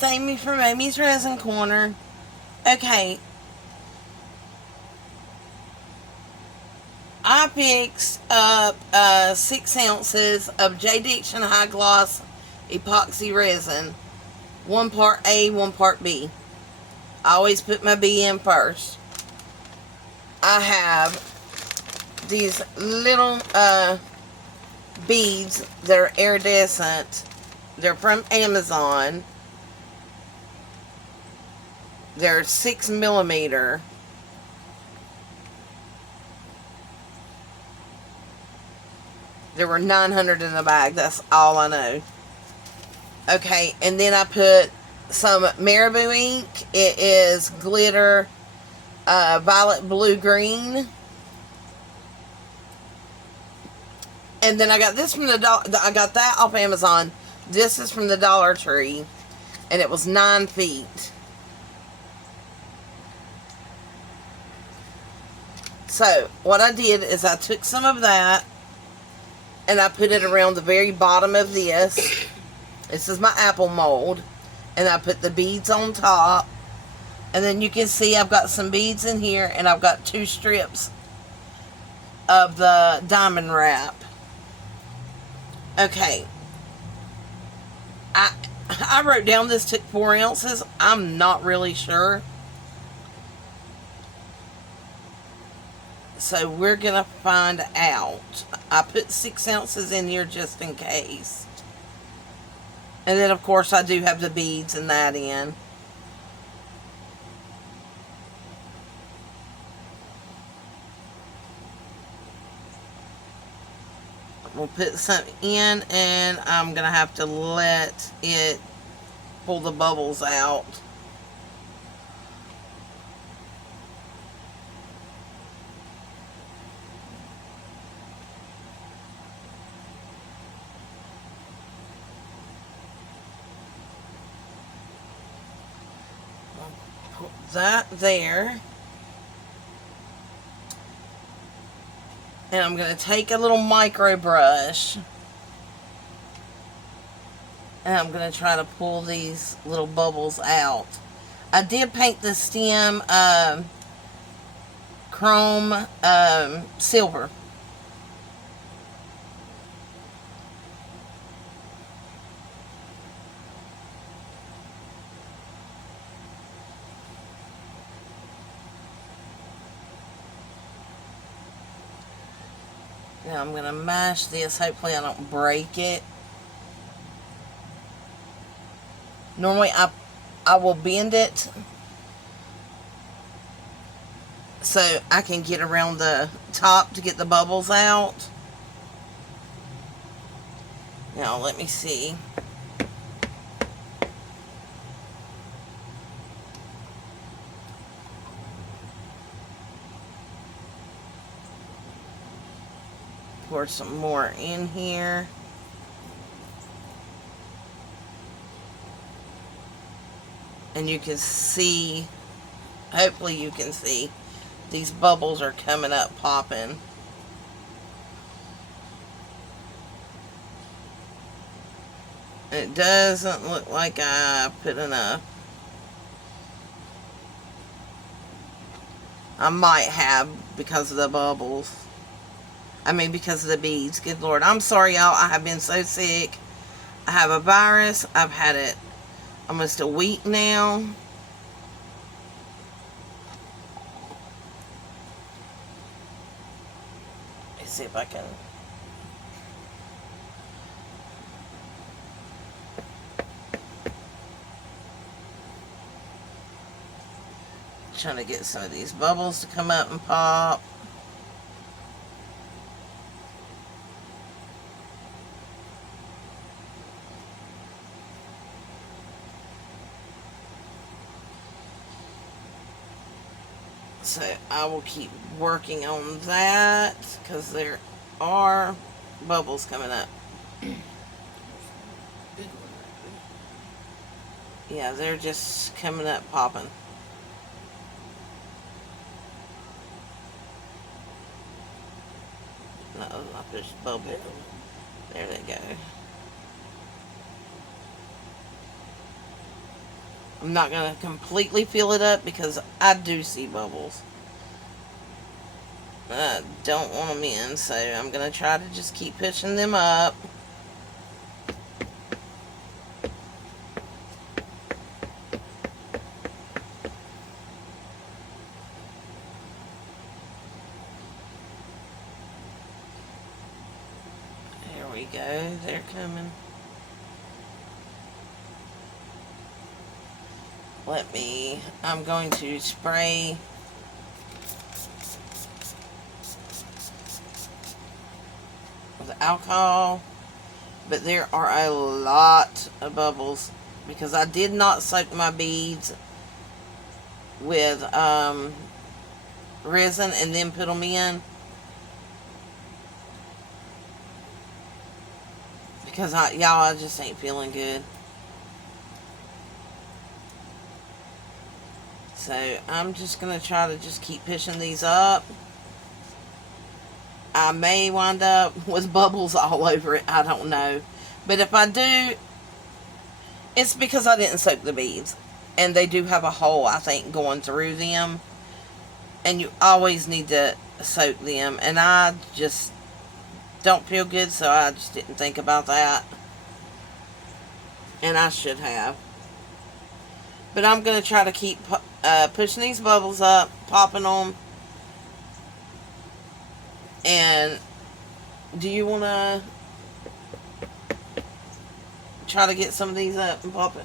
it's Amy from Amy's Resin Corner. Okay, I picked up 6 ounces of J. Diction High Gloss Epoxy Resin. 1 part A, 1 part B. I always put my B in first. I have these little beads that are iridescent. They're from Amazon. They're 6mm. There were 900 in the bag. That's all I know. Okay, and then I put some Marabou ink. It is glitter violet, blue, green. And then I got this from I got that off Amazon. This is from the Dollar Tree, and it was 9 feet. So what I did is I took some of that and I put it around the very bottom of this. This is my apple mold, and I put the beads on top. And then you can see I've got some beads in here, and I've got 2 strips of the diamond wrap. Okay, I wrote down this took 4 ounces. I'm not really sure. So we're going to find out. I put 6 ounces in here just in case. And then, of course, I do have the beads and that in. We'll put some in, and I'm going to have to let it pull the bubbles out. Put that there. And I'm going to take a little micro brush, and I'm going to try to pull these little bubbles out. I did paint the stem chrome silver. Now I'm going to mash this. Hopefully I don't break it. Normally I will bend it so I can get around the top to get the bubbles out. Now let me see. Pour some more in here. And you can see, hopefully you can see, these bubbles are coming up, popping. It doesn't look like I put enough. I might have because of the bubbles. I mean, because of the beads. Good Lord. I'm sorry, y'all. I have been so sick. I have a virus. I've had it almost a week now. Let's see if I can. Trying to get some of these bubbles to come up and pop. So I will keep working on that because there are bubbles coming up. Yeah, they're just coming up, popping. No, not just bubble. There they go. I'm not going to completely fill it up because I do see bubbles. I don't want them in, so I'm going to try to just keep pushing them up. There we go. They're coming. I'm going to spray with alcohol, but there are a lot of bubbles because I did not soak my beads with resin and then put them in, because I just ain't feeling good. So I'm just going to try to just keep pushing these up. I may wind up with bubbles all over it. I don't know. But if I do, it's because I didn't soak the beads. And they do have a hole, I think, going through them. And you always need to soak them. And I just don't feel good, so I just didn't think about that. And I should have. But I'm going to try to keep pushing these bubbles up, popping them. And do you want to try to get some of these up and pop it?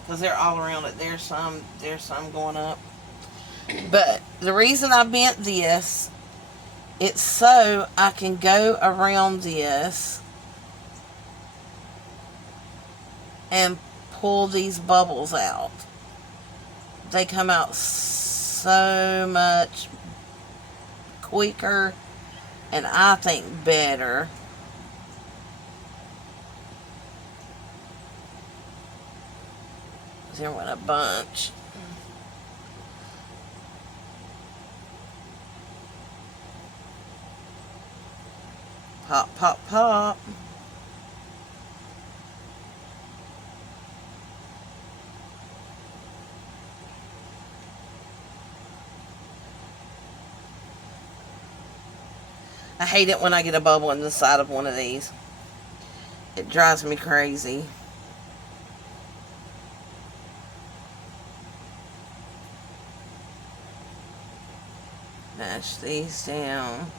Because they're all around it. There's some going up. But the reason I bent this, it's so I can go around this and pull these bubbles out. They come out so much quicker and I think better. There went a bunch. Pop, pop, pop. I hate it when I get a bubble in the side of one of these. It drives me crazy. Mash these down.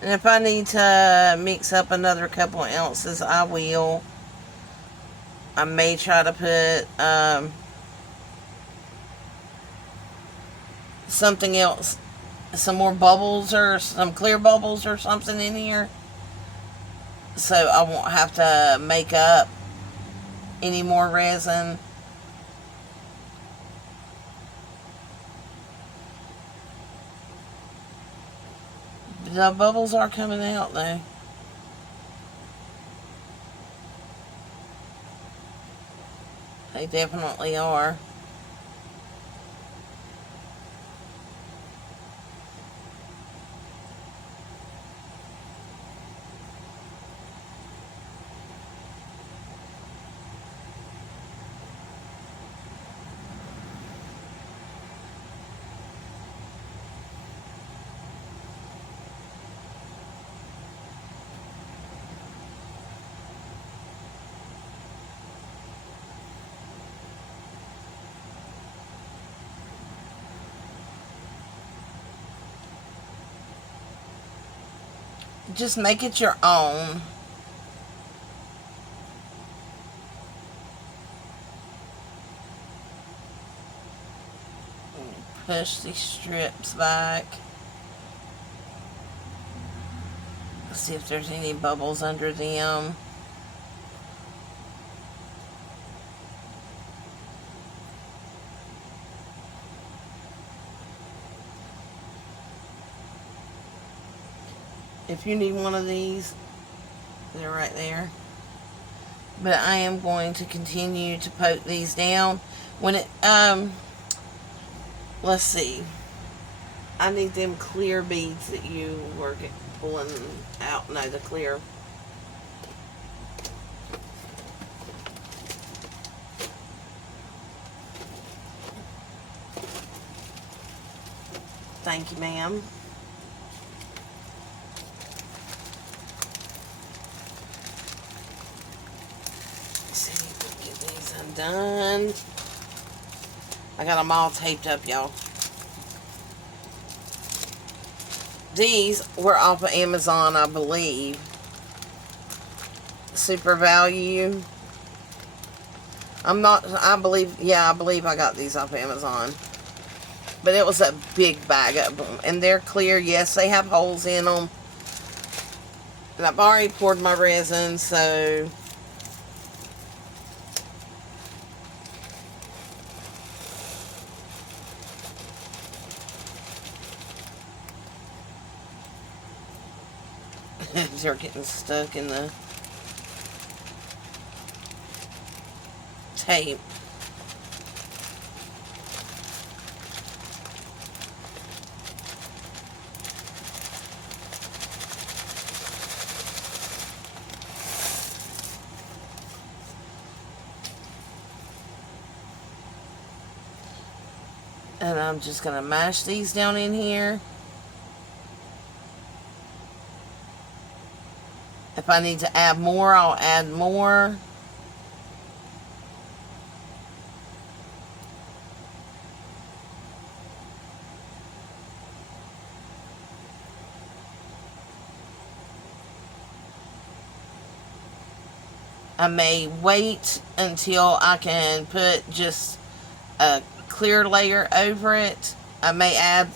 And if I need to mix up another couple of ounces, I will. I may try to put something else, some more bubbles or some clear bubbles or something in here, so I won't have to make up any more resin. The bubbles are coming out though. They definitely are. Just make it your own. Push these strips back. Let's see if there's any bubbles under them. If you need one of these, they're right there. But I am going to continue to poke these down. When it, let's see. I need them clear beads that you work it. pulling out. No, the clear. Thank you, ma'am. Let's see if we can get these undone. I got them all taped up, y'all. These were off of Amazon, I believe. Super value. I believe I got these off Amazon. But it was a big bag of them. And they're clear. Yes, they have holes in them. And I've already poured my resin, so... They're getting stuck in the tape. And I'm just going to mash these down in here. If I need to add more, I'll add more. I may wait until I can put just a clear layer over it. I may add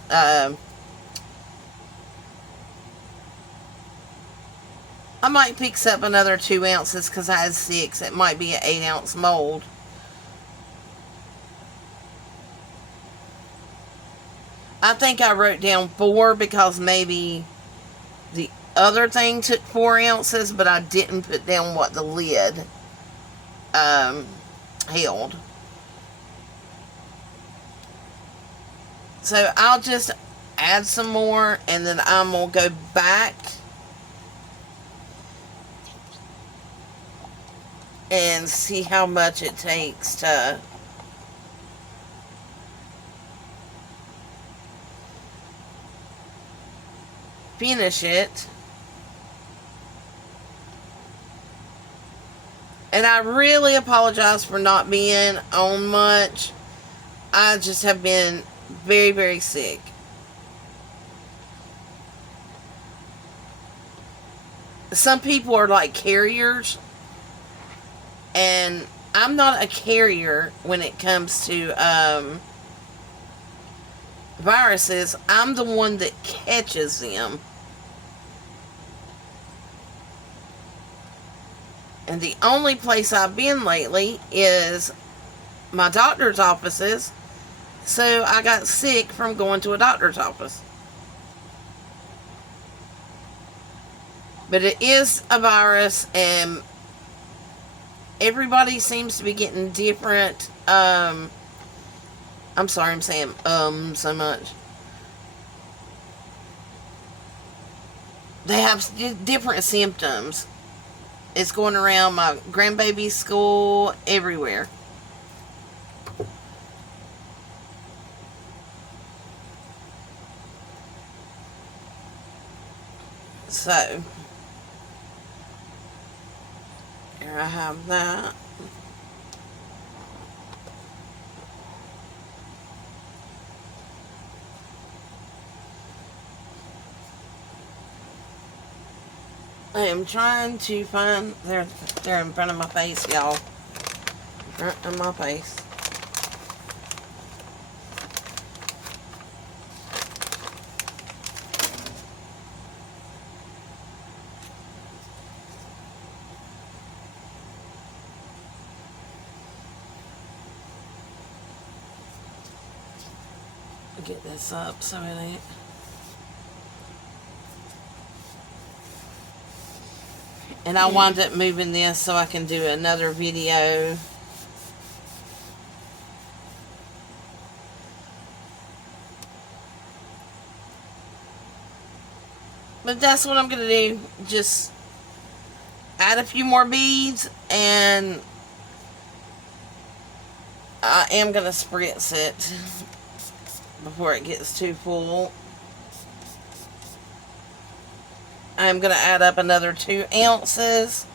I might pick up another 2 ounces because I had 6. It might be an 8-ounce mold. I think I wrote down 4 because maybe the other thing took 4 ounces, but I didn't put down what the lid held. So I'll just add some more, and then I'm going to go back and see how much it takes to finish it. And I really apologize for not being on much. I just have been very, very sick. Some people are like carriers. And I'm not a carrier when it comes to viruses. I'm the one that catches them. And the only place I've been lately is my doctor's offices. So I got sick from going to a doctor's office. But it is a virus, and everybody seems to be getting different, I'm sorry I'm saying so much. They have different symptoms. It's going around my grandbaby's school, everywhere. So, here I have that. I am trying to find, they're in front of my face, y'all. Right in my face. Get this up so it ain't. And I wound up moving this so I can do another video. But that's what I'm going to do. Just add a few more beads, and I am going to spritz it before it gets too full. I'm going to add up another 2 ounces,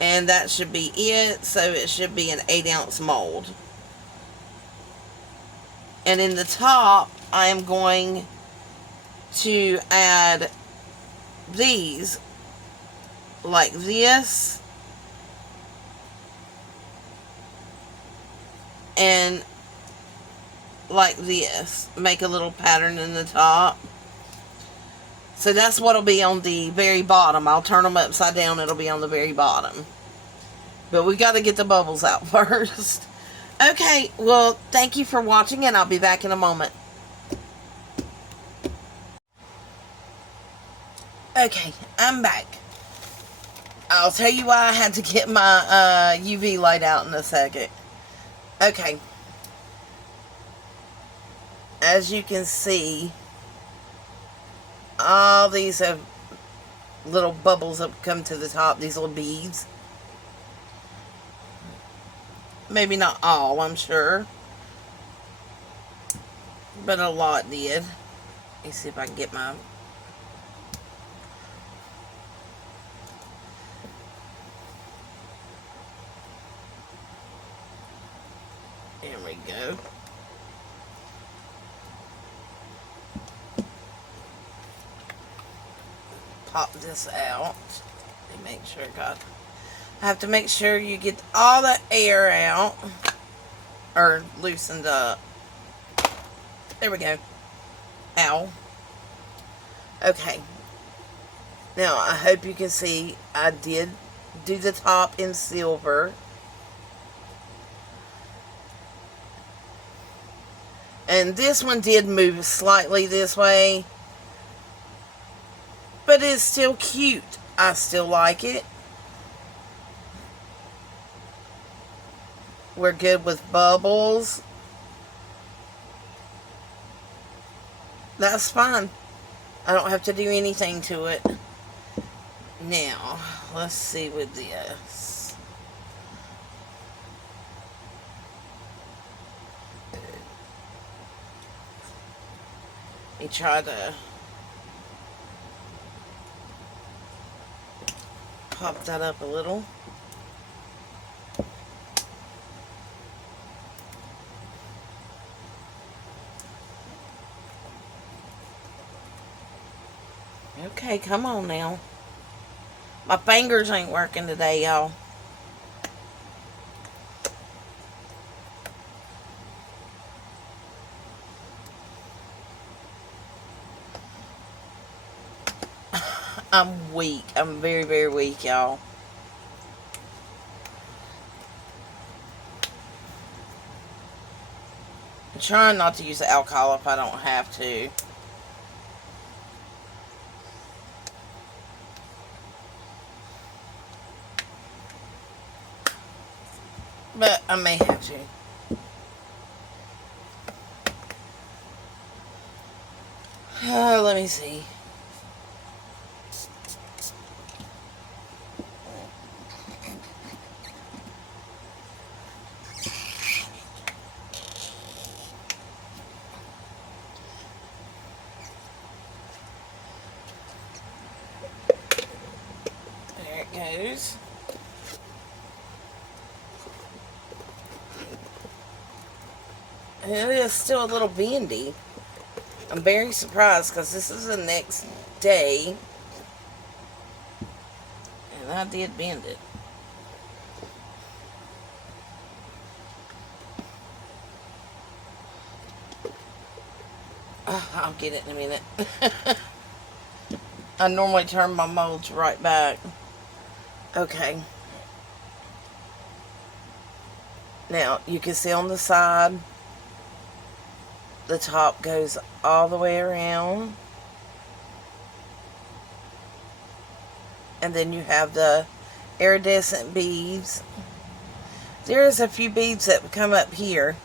and that should be it. So it should be an 8-ounce mold. And in the top, I am going to add these like this, and like this. Make a little pattern in the top. So that's what'll be on the very bottom. I'll turn them upside down. It'll be on the very bottom. But we got to get the bubbles out first. Okay, well, thank you for watching, and I'll be back in a moment. Okay, I'm back. I'll tell you why I had to get my UV light out in a second. Okay. As you can see, all these have little bubbles have come to the top, these little beads. Maybe not all, I'm sure. But a lot did. Let me see if I can get my... There we go. Pop this out. Let me make sure I have to make sure you get all the air out, or loosened up. There we go. Ow. Okay. Now, I hope you can see I did do the top in silver. And this one did move slightly this way, but it's still cute. I still like it. We're good with bubbles. That's fine. I don't have to do anything to it. Now, let's see with this. Let me try to pop that up a little. Okay, come on now. My fingers ain't working today, y'all. I'm weak. I'm very, very weak, y'all. I'm trying not to use the alcohol if I don't have to. But I may have to. Let me see. There it goes. It is still a little bendy. I'm very surprised because this is the next day. And I did bend it. I'll get it in a minute. I normally turn my molds right back. Okay. Now, you can see on the side, the top goes all the way around. And then you have the iridescent beads. There's a few beads that come up here.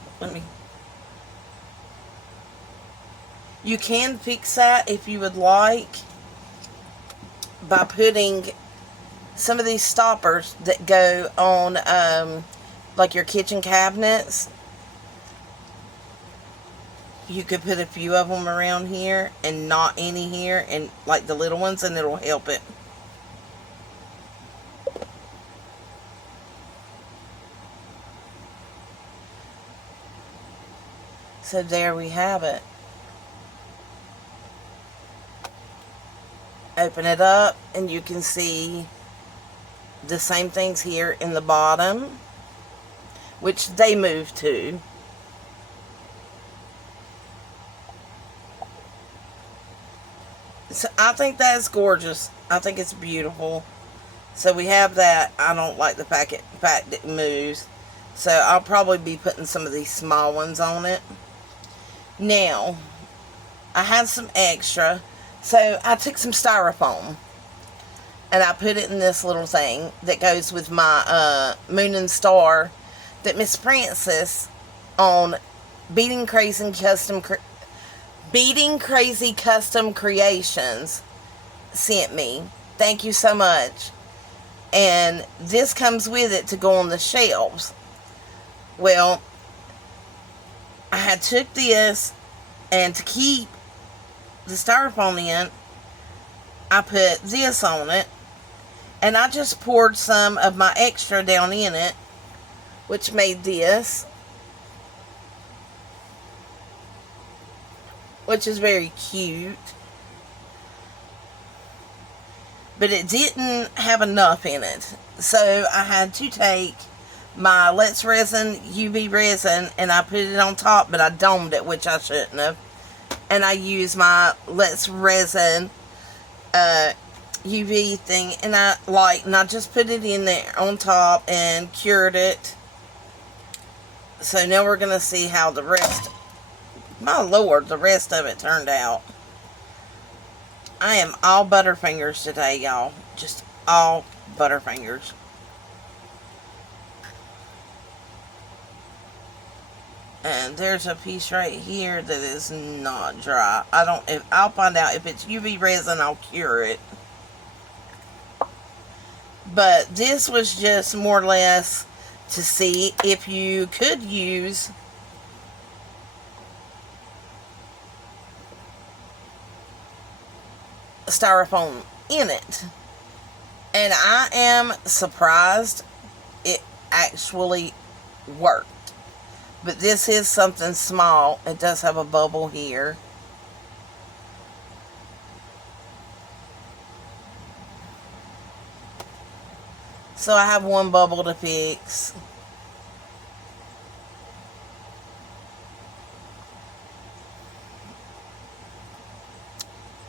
You can fix that if you would like. by putting some of these stoppers that go on like your kitchen cabinets. You could put a few of them around here and not any here, and like the little ones, and it'll help it. So there we have it. Open it up and you can see the same things here in the bottom, which they move to. So I think that is gorgeous. I think it's beautiful. So we have that. I don't like the fact it moves. So I'll probably be putting some of these small ones on it. Now, I had some extra. So I took some styrofoam and I put it in this little thing that goes with my Moon and Star that Miss Francis on Beating Crazy Custom Creations sent me. Thank you so much. And this comes with it to go on the shelves. Well, I had took this, and to keep the styrofoam in, I put this on it, and I just poured some of my extra down in it, which made this, which is very cute. But it didn't have enough in it, so I had to take my Let's Resin UV resin and I put it on top, but I domed it, which I shouldn't have. And I used my Let's Resin UV thing, and I just put it in there on top and cured it. So now we're gonna see how the rest, my lord, the rest of it turned out. I am all Butterfingers today, y'all. Just all Butterfingers. And there's a piece right here that is not dry. I'll find out if it's UV resin, I'll cure it. But this was just more or less to see if you could use styrofoam in it. And I am surprised it actually worked. But this is something small. It does have a bubble here. So I have one bubble to fix.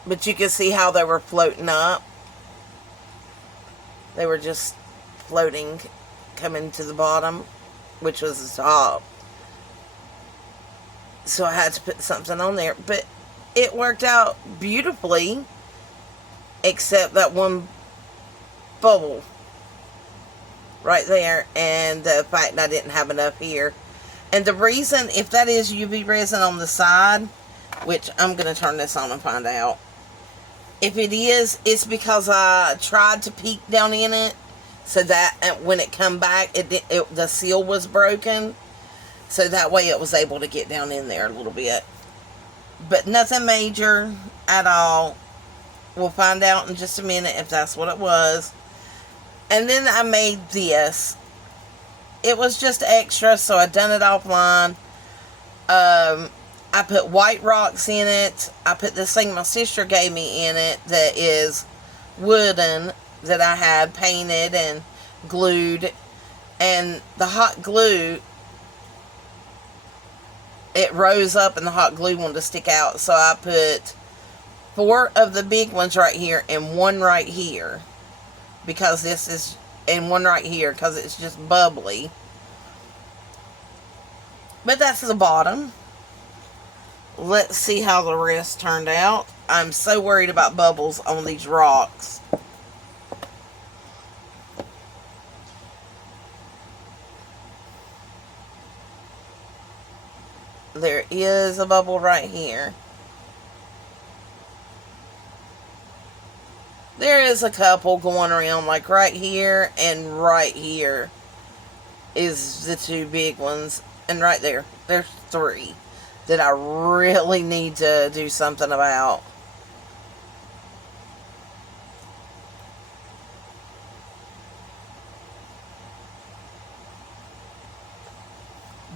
But you can see how they were floating up. They were just floating, coming to the bottom, which was the top. So I had to put something on there. But it worked out beautifully, except that one bubble right there, and the fact that I didn't have enough here. And the reason, if that is UV resin on the side, which I'm going to turn this on and find out. If it is, it's because I tried to peek down in it, so that when it come back, the seal was broken. So that way it was able to get down in there a little bit. But nothing major at all. We'll find out in just a minute if that's what it was. And then I made this. It was just extra, so I done it offline. I put white rocks in it. I put this thing my sister gave me in it that is wooden, that I had painted and glued. And the hot glue, it rose up and the hot glue wanted to stick out. So I put 4 of the big ones right here and 1 right here. Because this is, and 1 right here because it's just bubbly. But that's the bottom. Let's see how the rest turned out. I'm so worried about bubbles on these rocks. There is a bubble right here. There is a couple going around, like right here and right here is the two big ones. And right there, there's three that I really need to do something about.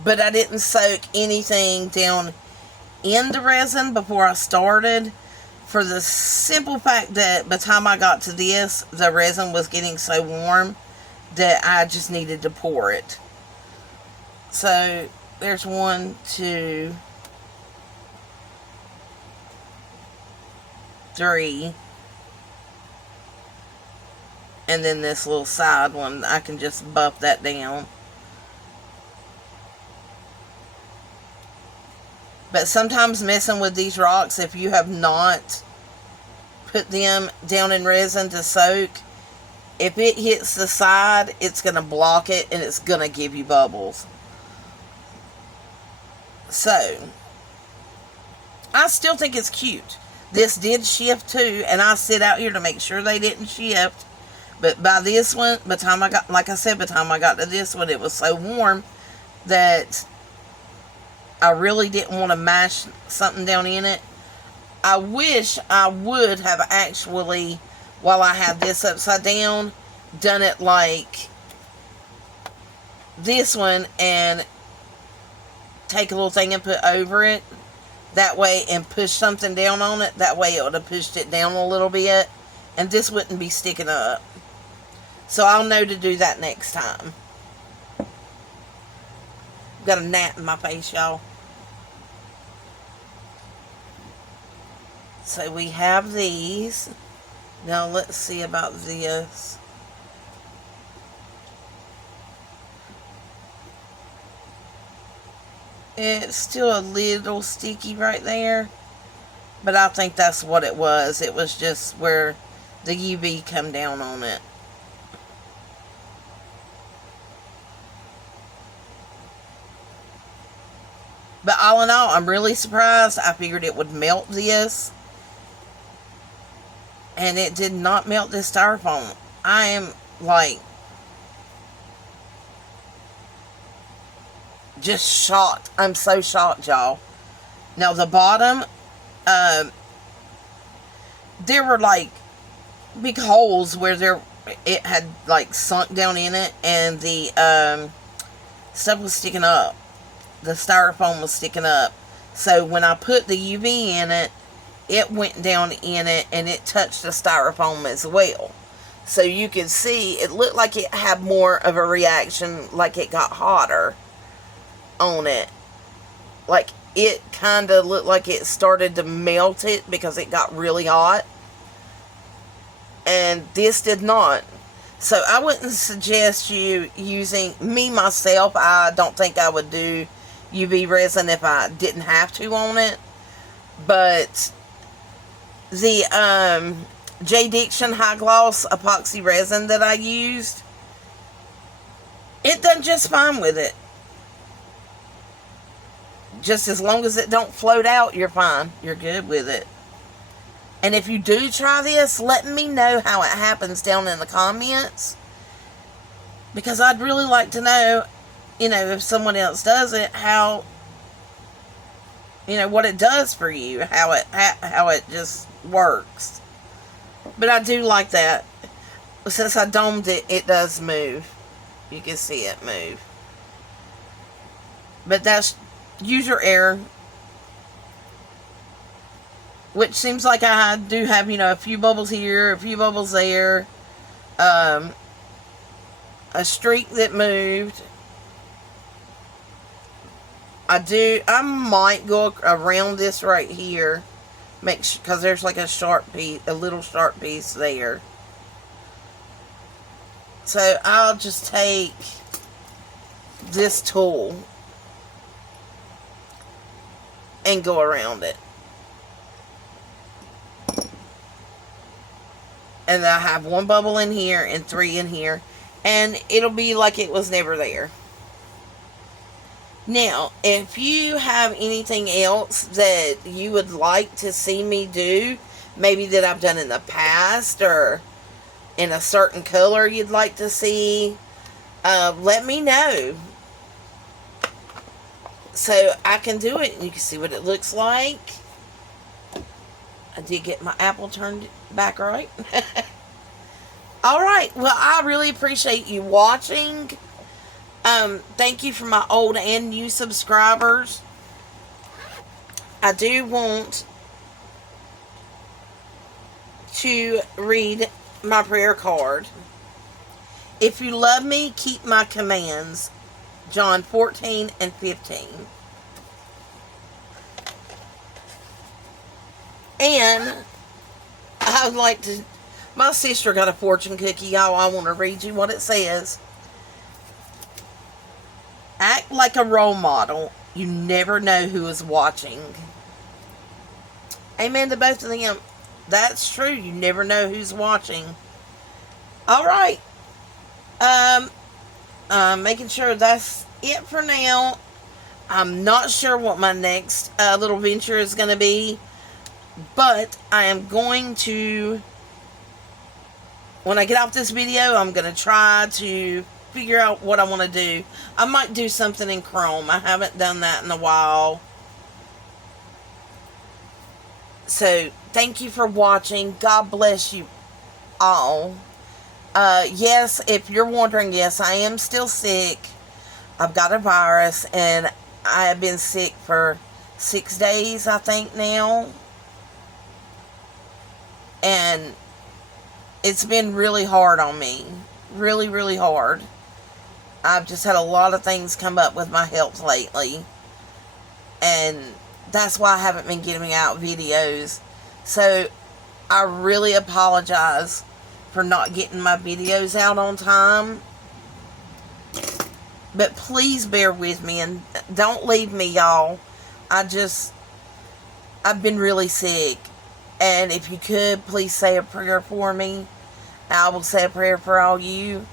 But I didn't soak anything down in the resin before I started, for the simple fact that by the time I got to this, the resin was getting so warm that I just needed to pour it. So there's 1, 2, 3, and then this little side one, I can just buff that down. But sometimes messing with these rocks, if you have not put them down in resin to soak, if it hits the side, it's going to block it and it's going to give you bubbles. So, I still think it's cute. This did shift too, and I sit out here to make sure they didn't shift. But by this one, by the time I got, like I said, by the time I got to this one, it was so warm that I really didn't want to mash something down in it. I wish I would have actually, while I had this upside down, done it like this one and take a little thing and put over it. That way, and push something down on it. That way it would have pushed it down a little bit. And this wouldn't be sticking up. So I'll know to do that next time. Got a gnat in my face, y'all. So we have these. Now let's see about this. It's still a little sticky right there, but I think that's what it was. It was just where the UV come down on it. But all in all, I'm really surprised. I figured it would melt this, and it did not melt this styrofoam. I am like just shocked. I'm so shocked, y'all. Now the bottom, there were like big holes where it had like sunk down in it, and the stuff was sticking up. The styrofoam was sticking up. So when I put the UV in it, it went down in it and it touched the styrofoam as well. So you can see it looked like it had more of a reaction, like it got hotter on it. Like it kind of looked like it started to melt it because it got really hot. And this did not. So I wouldn't suggest you using, me myself, I don't think I would do UV resin if I didn't have to on it. But the J. Diction High Gloss Epoxy resin that I used, it done just fine with it. Just as long as it don't float out, you're fine. You're good with it. And if you do try this, let me know how it happens down in the comments. Because I'd really like to know, you know, if someone else does it, how, you know, what it does for you, how it just works. But I do like that. Since I domed it, it does move. You can see it move. But that's user error. Which seems like I do have, you know, a few bubbles here, a few bubbles there. A streak that moved. I might go around this right here. Make sure, because there's like a sharp piece, a little sharp piece there. So I'll just take this tool and go around it. And I have one bubble in here and 3 in here. And it'll be like it was never there. Now, if you have anything else that you would like to see me do, maybe that I've done in the past, or in a certain color you'd like to see, let me know so I can do it and you can see what it looks like. I did get my apple turned back right. Alright, well, I really appreciate you watching. Thank you for my old and new subscribers. I do want to read my prayer card. If you love me, keep my commands. John 14 and 15. And I would like to... My sister got a fortune cookie, y'all. I want to read you what it says. Act like a role model. You never know who is watching. Amen to both of them. That's true. You never know who's watching. Alright. Making sure that's it for now. I'm not sure what my next little venture is going to be. But I am going to... When I get off this video, I'm going to try to figure out what I want to do. I might do something in Chrome. I haven't done that in a while. So, thank you for watching. God bless you all. Yes, if you're wondering, yes, I am still sick. I've got a virus, and I have been sick for 6 days, I think, now. And it's been really hard on me. Really, really hard. I've just had a lot of things come up with my health lately. And that's why I haven't been getting out videos. So, I really apologize for not getting my videos out on time. But please bear with me and don't leave me, y'all. I've been really sick. And if you could, please say a prayer for me. I will say a prayer for all you.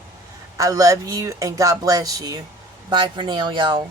I love you and God bless you. Bye for now, y'all.